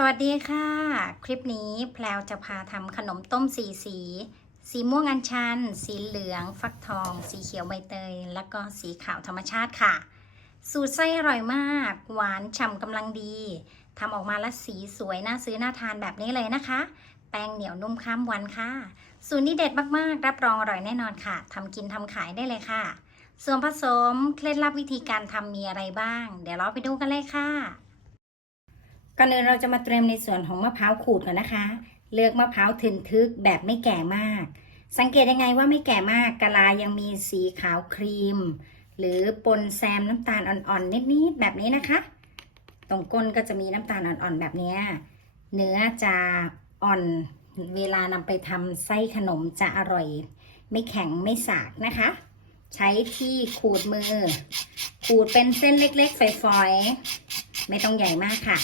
สวัสดีค่ะ คลิปนี้แพลวจะพาทำขนมต้มสีสี สีม่วงอัญชัน สีเหลือง ฟักทอง สีเขียวใบเตย แล้วก็สีขาวธรรมชาติค่ะ สูตรไส้อร่อยมาก หวานฉ่ำกำลังดีทำออกมาแล้วสีสวย น่าซื้อ น่าทานแบบนี้เลยนะคะ แป้งเหนียวนุ่มข้ามวันค่ะ สูตรนี้เด็ดมากๆ รับรองอร่อยแน่นอนค่ะทำกินทำขายได้เลยค่ะ ส่วนผสมเคล็ดลับวิธีการทำมีอะไรบ้าง เดี๋ยวเราไปดูกันเลยค่ะ ก่อนอื่นเราจะมาเตรียมในส่วนของมะพร้าวขูดก่อนนะคะ เลือกมะพร้าวทึนทึกแบบไม่แก่มาก สังเกตยังไงว่าไม่แก่มากกะลายังมีสีขาวครีม หรือปนแซมน้ำตาลอ่อนๆนิดๆแบบนี้นะคะ ตรงก้นก็จะมีน้ำตาลอ่อนๆแบบนี้เนื้อจะอ่อนเวลานำไปทำไส้ขนมจะอร่อย ไม่แข็งไม่สากนะคะ ใช้ที่ขูดมือ ขูดเป็นเส้นเล็กๆฝอยๆไม่ต้องใหญ่มากค่ะ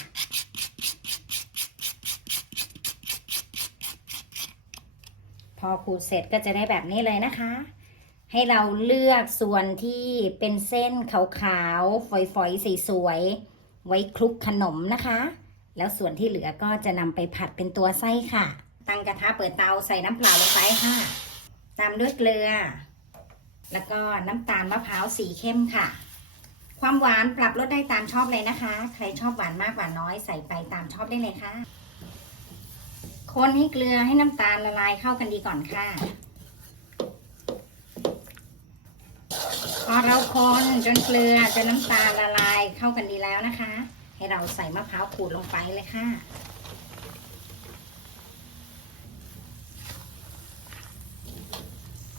อขูดเสร็จก็จะได้แบบนี้เลยนะคะ ให้เราเลือกส่วนที่เป็นเส้นขาวๆ ฝอยๆ สีสวย ไว้คลุกขนมนะคะ แล้วส่วนที่เหลือก็จะนำไปผัดเป็นตัวไส้ค่ะ ตั้งกระทะเปิดเตาใส่น้ำเปล่าลงไปค่ะ ตามด้วยเกลือ แล้วก็น้ำตาลมะพร้าวสีเข้มค่ะ ความหวานปรับลดได้ตามชอบเลยนะคะ ใครชอบหวานมากหวานน้อยใส่ไปตามชอบได้เลยค่ะ คนให้เกลือให้น้ำตาลละลายเข้ากันดีก่อนค่ะ พอเราคนจนเกลือจนน้ำตาลละลายเข้ากันดีแล้วนะคะ ให้เราใส่มะพร้าวขูดลงไปเลยค่ะ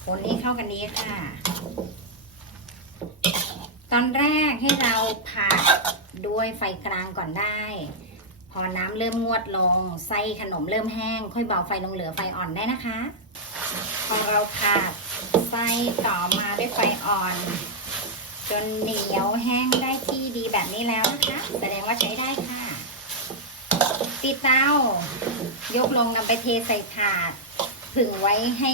คนให้เข้ากันดีค่ะ ตอนแรกให้เราผัดด้วยไฟกลางก่อนได้ พอน้ำเริ่มงวดลง ไส้ขนมเริ่มแห้ง ค่อยเบาไฟลงเหลือไฟอ่อนได้นะคะพอเราผัดไส้ต่อมาด้วยไฟอ่อน จนเหนียวแห้งได้ที่ดีแบบนี้แล้วนะคะ แสดงว่าใช้ได้ค่ะปิดเตายกลงนำไปเทใส่ถาดผึ่งไว้ให้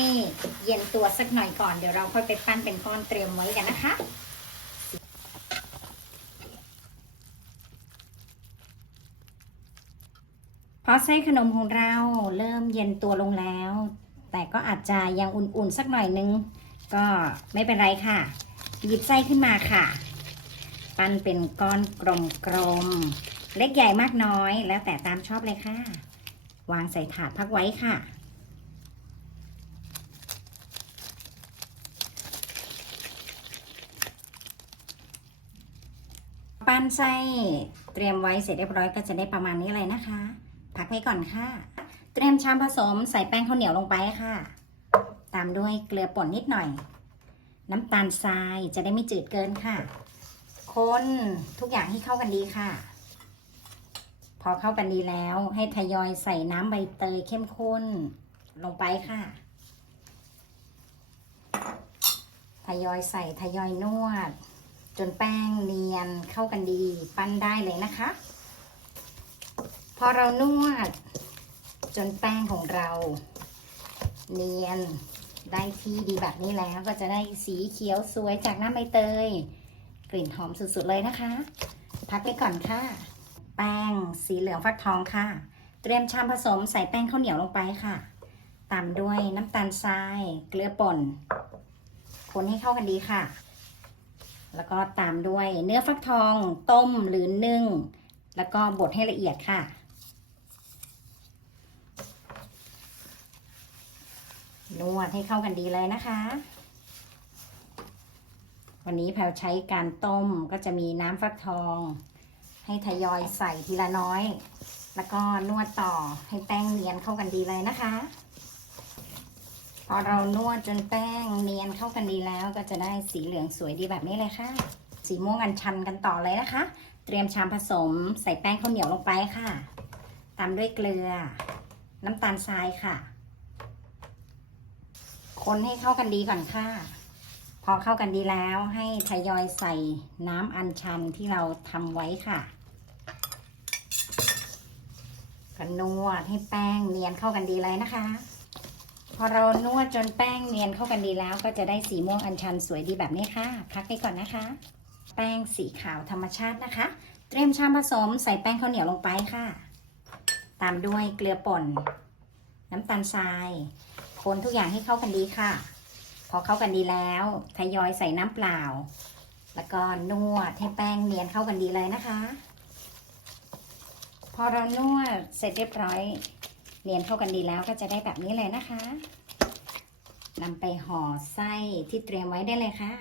เย็นตัวสักหน่อยก่อน เดี๋ยวเราค่อยไปปั้นเป็นก้อนเตรียมไว้กันนะคะ พอไส้ขนมของเราเริ่มเย็นตัวลงแล้ว แต่ก็อาจจะยังอุ่นๆสักหน่อยนึง ก็ไม่เป็นไรค่ะ หยิบไส้ขึ้นมาค่ะ ปั้นเป็นก้อนกลมๆ เล็กใหญ่มากน้อย แล้วแต่ตามชอบเลยค่ะ วางใส่ถาดพักไว้ค่ะปั้นไส้เตรียมไว้เสร็จเรียบร้อยก็จะได้ประมาณนี้เลยนะคะ พักไว้ก่อนค่ะ เตรียมชามผสมใส่แป้งข้าวเหนียวลงไปค่ะ ตามด้วยเกลือป่นนิดหน่อย น้ำตาลทรายจะได้ไม่จืดเกินค่ะ คนทุกอย่างให้เข้ากันดีค่ะ พอเข้ากันดีแล้วให้ทยอยใส่น้ำใบเตยเข้มข้นลงไปค่ะทยอยใส่ทยอยนวด จนแป้งเนียนเข้ากันดี ปั้นได้เลยนะคะ พอเรานวด จนแป้งของเรา เนียนได้ที่ดีแบบนี้แล้วก็จะได้สีเขียวสวยจากน้ำใบเตย กลิ่นหอมสุดๆเลยนะคะ พักไว้ก่อนค่ะ แป้งสีเหลืองฟักทองค่ะ เตรียมชามผสมใส่แป้งข้าวเหนียวลงไปค่ะตามด้วยน้ำตาลทราย เกลือป่น คนให้เข้ากันดีค่ะ แล้วก็ตามด้วยเนื้อฟักทองต้มหรือนึ่ง แล้วก็บดให้ละเอียดค่ะ นวดให้เข้ากันดีเลยนะคะ วันนี้แพลวใช้การต้มก็จะมีน้ำฟักทอง ให้ทยอยใส่ทีละน้อย แล้วก็นวดต่อให้แป้งเนียนเข้ากันดีเลยนะคะ พอเรานวดจนแป้งเนียนเข้ากันดีแล้ว ก็จะได้สีเหลืองสวยดีแบบนี้เลยค่ะ สีม่วงอัญชันกันต่อเลยนะคะ เตรียมชามผสมใส่แป้งข้าวเหนียวลงไปค่ะ ตามด้วยเกลือ น้ำตาลทรายค่ะ คนให้เข้ากันดีก่อนค่ะ พอเข้ากันดีแล้วให้ทยอยใส่น้ำอัญชันที่เราทำไว้ค่ะก็นวดให้แป้งเนียนเข้ากันดีเลยนะคะ พอเรานวดจนแป้งเนียนเข้ากันดีแล้ว ก็จะได้สีม่วงอัญชันสวยดีแบบนี้ค่ะ พักไปก่อนนะคะ แป้งสีขาวธรรมชาตินะคะ เตรียมชามผสมใส่แป้งข้าวเหนียวลงไปค่ะ ตามด้วยเกลือป่น น้ำตาลทราย คนทุกอย่างให้เข้ากันดีค่ะ พอเข้ากันดีแล้วทยอยใส่น้ำเปล่า แล้วก็นวดให้แป้งเนียนเข้ากันดีเลยนะคะ พอเรานวดเสร็จเรียบร้อย เนียนเข้ากันดีแล้วก็จะได้แบบนี้เลยนะคะนำไปห่อไส้ที่เตรียมไว้ได้เลยค่ะ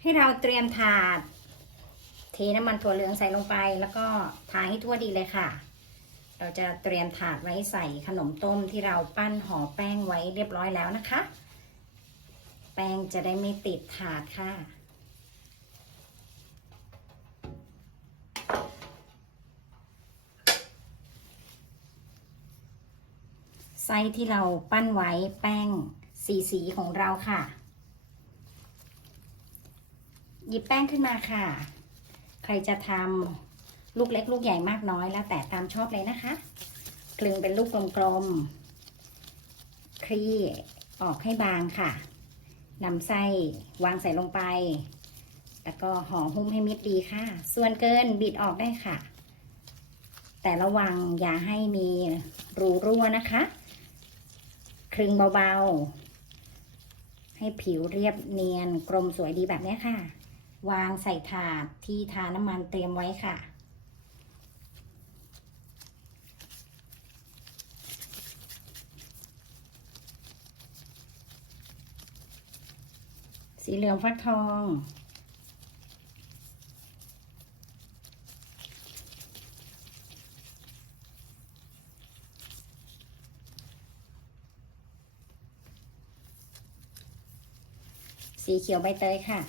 ให้เราเตรียมถาด เทน้ำมันถั่วเหลืองใส่ลงไป แล้วก็ทาให้ทั่วดีเลยค่ะ เราจะเตรียมถาดไว้ใส่ขนมต้มที่เราปั้นห่อแป้งไว้เรียบร้อยแล้วนะคะ แป้งจะได้ไม่ติดถาดค่ะ ไส้ที่เราปั้นไว้แป้งสีสีของเราค่ะ หยิบแป้งขึ้นมาค่ะ ใครจะทำ ลูกเล็กลูกใหญ่มากน้อยแล้วแต่ตามชอบเลยนะคะคลึงเป็นลูกกลมๆ คลี่ออกให้บางค่ะนำไส้วางใส่ลงไป แล้วก็ห่อหุ้มให้มิดดีค่ะ ส่วนเกินบิดออกได้ค่ะ แต่ระวังอย่าให้มีรูรั่วนะคะ คลึงเบาๆ ให้ผิวเรียบเนียนกลมสวยดีแบบนี้ค่ะ วางใส่ถาดที่ทาน้ำมันเตรียมไว้ค่ะ สีเหลืองฟักทอง สีเขียวใบเตยค่ะ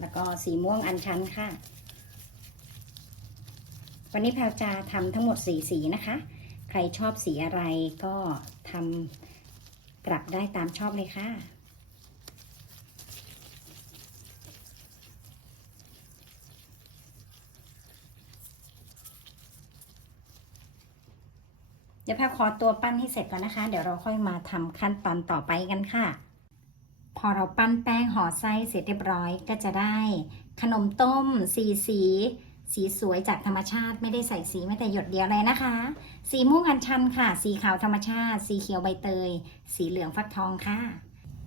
แล้วก็สีม่วงอัญชันค่ะ วันนี้แพลวจะทำทั้งหมดสีสีนะคะ ใครชอบสีอะไรก็ทำปรับได้ตามชอบเลยค่ะเดี๋ยวแพลวขอตัวปั้นให้เสร็จก่อนนะคะ เดี๋ยวเราค่อยมาทำขั้นตอนต่อไปกันค่ะ พอเราปั้นแป้งห่อไส้เสร็จเรียบร้อยก็จะได้ ขนมต้มสีสี สีสวยจากธรรมชาติไม่ได้ใส่สีแม้แต่หยดเดียวเลยนะคะ สีม่วงอัญชันค่ะ สีขาวธรรมชาติ สีเขียวใบเตย สีเหลืองฟักทองค่ะ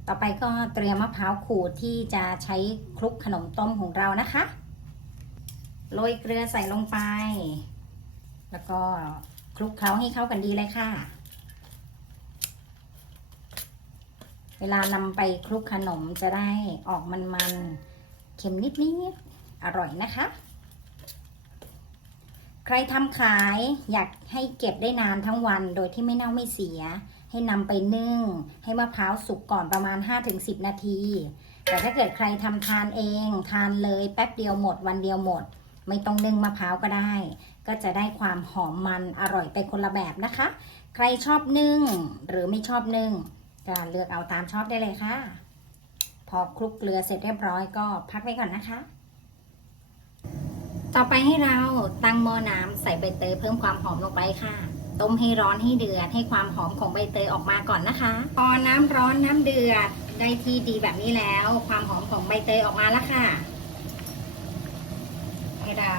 ต่อไปก็เตรียมมะพร้าวขูดที่จะใช้คลุกขนมต้มของเรานะคะโรยเกลือใส่ลงไป แล้วก็คลุกเคล้าให้เข้ากันดีเลยค่ะ เวลานำไปคลุกขนมจะได้ออกมันๆ เค็มนิดๆ อร่อยนะคะ ใครทำขายอยากให้เก็บได้นานทั้งวันโดยที่ไม่เน่าไม่เสีย ให้นำไปนึ่ง ให้มะพร้าวสุกก่อนประมาณ 5-10 นาที แต่ถ้าเกิดใครทำทานเอง ทานเลยแป๊บเดียวหมดวันเดียวหมด ไม่ต้องนึ่งมะพร้าวก็ได้ ก็จะได้ความหอมมันอร่อยไปคนละแบบนะคะ ใครชอบนึ่งหรือไม่ชอบนึ่ง ก็เลือกเอาตามชอบได้เลยค่ะ พอคลุกเกลือเสร็จเรียบร้อยก็พักไว้ก่อนนะคะ ต่อไปให้เราตั้งหม้อน้ำใส่ใบเตยเพิ่มความหอมลงไปค่ะ ต้มให้ร้อนให้เดือดให้ความหอมของใบเตยออกมาก่อนนะคะ พอน้ำร้อนน้ำเดือดได้ที่ดีแบบนี้แล้ว ความหอมของใบเตยออกมาแล้วค่ะ ให้เรา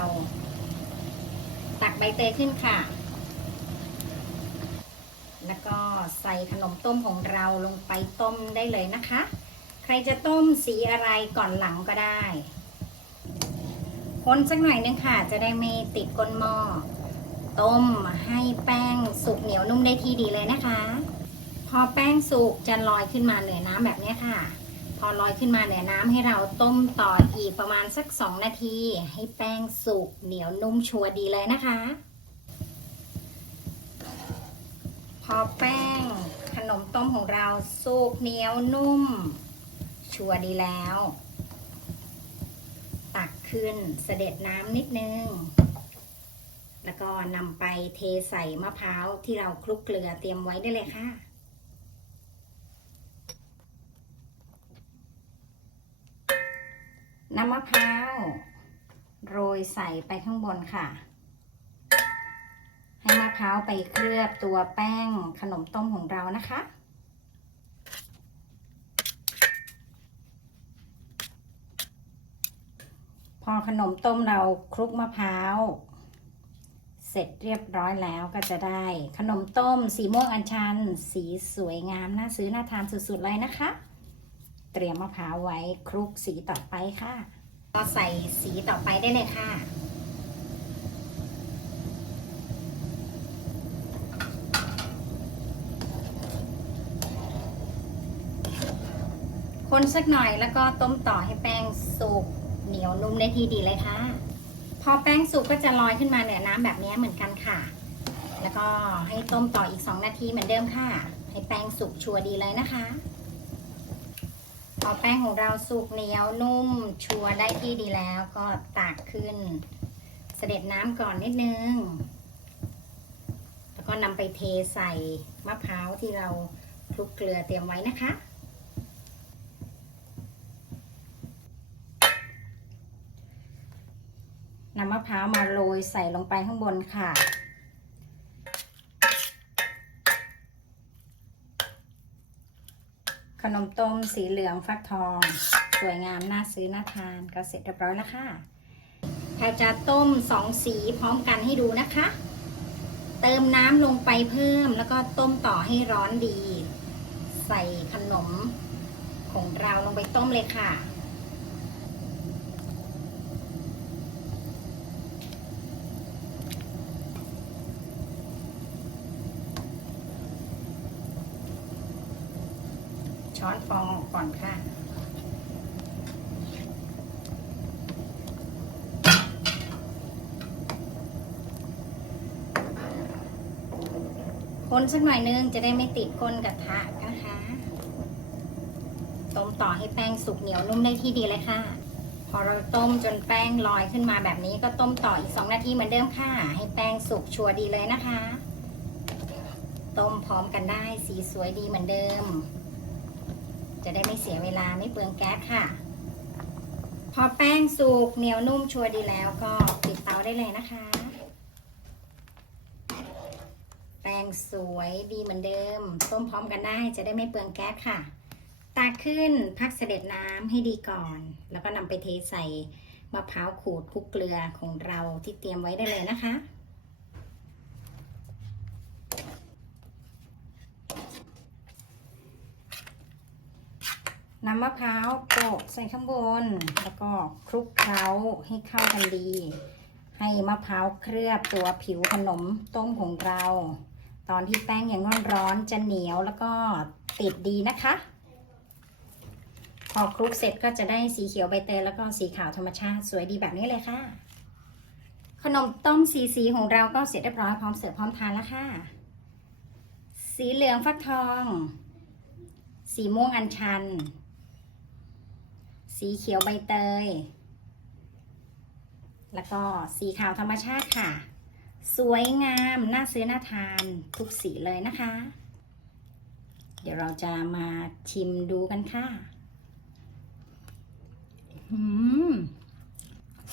ตักใบเตยขึ้นค่ะ แล้วก็ใส่ขนมต้มของเราลงไปต้มได้เลยนะคะ ใครจะต้มสีอะไรก่อนหลังก็ได้ คนสักหน่อยนึงค่ะ จะได้ไม่ติดก้นหม้อ ต้มให้แป้งสุกเหนียวนุ่มได้ที่ดีเลยนะคะ พอแป้งสุกจะลอยขึ้นมาเหนือน้ำแบบนี้ค่ะ พอลอยขึ้นมาเหนือน้ำให้เราต้มต่ออีกประมาณสักสองนาที ให้แป้งสุกเหนียวนุ่มชัวร์ดีเลยนะคะ พอแป้งขนมต้มของเราสุกเหนียวนุ่ม ชัวร์ดีแล้ว ตักขึ้นเสด็จน้ำนิดนึง แล้วก็นำไปเทใส่มะพร้าวที่เราคลุกเกลือเตรียมไว้ได้เลยค่ะน้ำมะพร้าว โรยใส่ไปข้างบนค่ะ พร้าวไปเคลือบตัวแป้งขนมต้มของเรานะคะ พอขนมต้มเราคลุกมะพร้าวเสร็จเรียบร้อยแล้วก็จะได้ ขนมต้มสีม่วงอัญชัน สีสวยงามน่าซื้อน่าทานสุดๆเลยนะคะ เตรียมมะพร้าวไว้คลุกสีต่อไปค่ะ ก็ใส่สีต่อไปได้เลยค่ะ คนสักหน่อยแล้วก็ต้มต่อให้แป้งสุกเหนียวนุ่มได้ทีดีเลยค่ะ พอแป้งสุกก็จะลอยขึ้นมาเหนือน้ำแบบนี้เหมือนกันค่ะ แล้วก็ให้ต้มต่ออีก 2 นาทีเหมือนเดิมค่ะ ให้แป้งสุกชัวร์ดีเลยนะคะ พอแป้งของเราสุกเหนียวนุ่มชัวร์ได้ที่ดีแล้วก็ตากขึ้น เสด็จน้ำก่อนนิดนึง แล้วก็นำไปเทใส่มะพร้าวที่เราคลุกเกลือเตรียมไว้นะคะ นำมะพร้าวมาโรยใส่ลงไปข้างบนค่ะ ขนมต้มสีเหลืองฟักทอง สวยงามน่าซื้อน่าทานก็เสร็จเรียบร้อยแล้วค่ะแพรจะต้มสองสีพร้อมกันให้ดูนะคะ เติมน้ำลงไปเพิ่มแล้วก็ต้มต่อให้ร้อนดี ใส่ขนมของเราลงไปต้มเลยค่ะ ช้อนฟองกก่อนค่ะ คนสักหน่อยนึงจะได้ไม่ติดก้นกระทะนะคะต้มต่อให้แป้งสุกเหนียวนุ่มได้ที่ดีเลยค่ะ พอเราต้มจนแป้งลอยขึ้นมาแบบนี้ก็ต้มต่ออีก 2 นาทีเหมือนเดิมค่ะ ให้แป้งสุกชัวร์ดีเลยนะคะ ต้มพร้อมกันได้สีสวยดีเหมือนเดิม จะได้ไม่เสียเวลาไม่เปลืองแก๊สค่ะ พอแป้งสุกเหนียวนุ่มชัวร์ดีแล้วก็ปิดเตาได้เลยนะคะ แป้งสวยดีเหมือนเดิม ต้มพร้อมกันได้จะได้ไม่เปลืองแก๊สค่ะตากขึ้นพักเสด็จน้ำให้ดีก่อน แล้วก็นำไปเทใส่มะพร้าวขูดคลุกเกลือของเราที่เตรียมไว้ได้เลยนะคะ นำมะพร้าวโปะใส่ข้างบน แล้วก็คลุกเคล้าให้เข้ากันดี ให้มะพร้าวเคลือบตัวผิวขนมต้มของเรา ตอนที่แป้งยังร้อนๆจะเหนียวแล้วก็ติดดีนะคะ พอคลุกเสร็จก็จะได้สีเขียวใบเตยแล้วก็สีขาวธรรมชาติสวยดีแบบนี้เลยค่ะ ขนมต้มสีสีของเราก็เสร็จเรียบร้อยพร้อมเสิร์ฟพร้อมทานแล้วค่ะ สีเหลืองฟักทองสีม่วงอัญชัน สีเขียวใบเตย แล้วก็สีขาวธรรมชาติค่ะ สวยงามน่าซื้อน่าทานทุกสีเลยนะคะ เดี๋ยวเราจะมาชิมดูกันค่ะอืม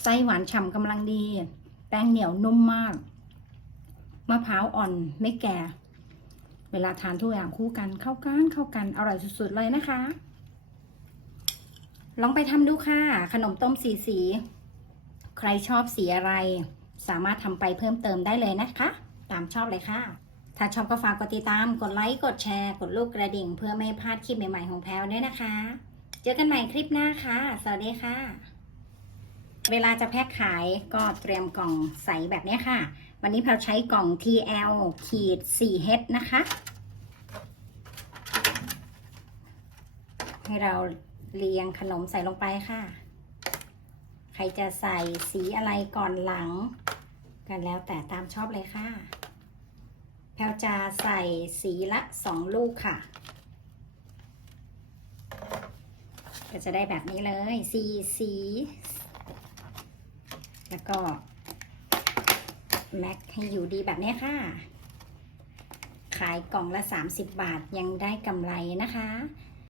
ไส้หวานฉ่ำกำลังดี แป้งเหนียวนุ่มมาก มะพร้าวอ่อนไม่แก่ เวลาทานทุกอย่างคู่กันเข้ากันเข้ากันอร่อยสุดๆเลยนะคะ ลองไปทำดูค่ะ ขนมต้มสีสี ใครชอบสีอะไร สามารถทำไปเพิ่มเติมได้เลยนะคะ ตามชอบเลยค่ะ ถ้าชอบก็ฝากกดติดตาม กดไลค์ กดแชร์ กดรูปกระดิ่ง เพื่อไม่พลาดคลิปใหม่ๆของแพลวด้วยนะคะ เจอกันใหม่คลิปหน้าค่ะ สวัสดีค่ะ เวลาจะแพ็คขายก็เตรียมกล่องใสแบบนี้ค่ะ วันนี้แพลวใช้กล่อง TL ขีด 4H นะคะ ให้เรา เรียงขนมใส่ลงไปค่ะ ใครจะใส่สีอะไรก่อนหลัง กันแล้วแต่ตามชอบเลยค่ะแพลวจะใส่สีละสองลูกค่ะ ก็จะได้แบบนี้เลยสีสี แล้วก็ แม็กให้อยู่ดีแบบนี้ค่ะ ขายกล่องละ 30 บาทยังได้กำไรนะคะ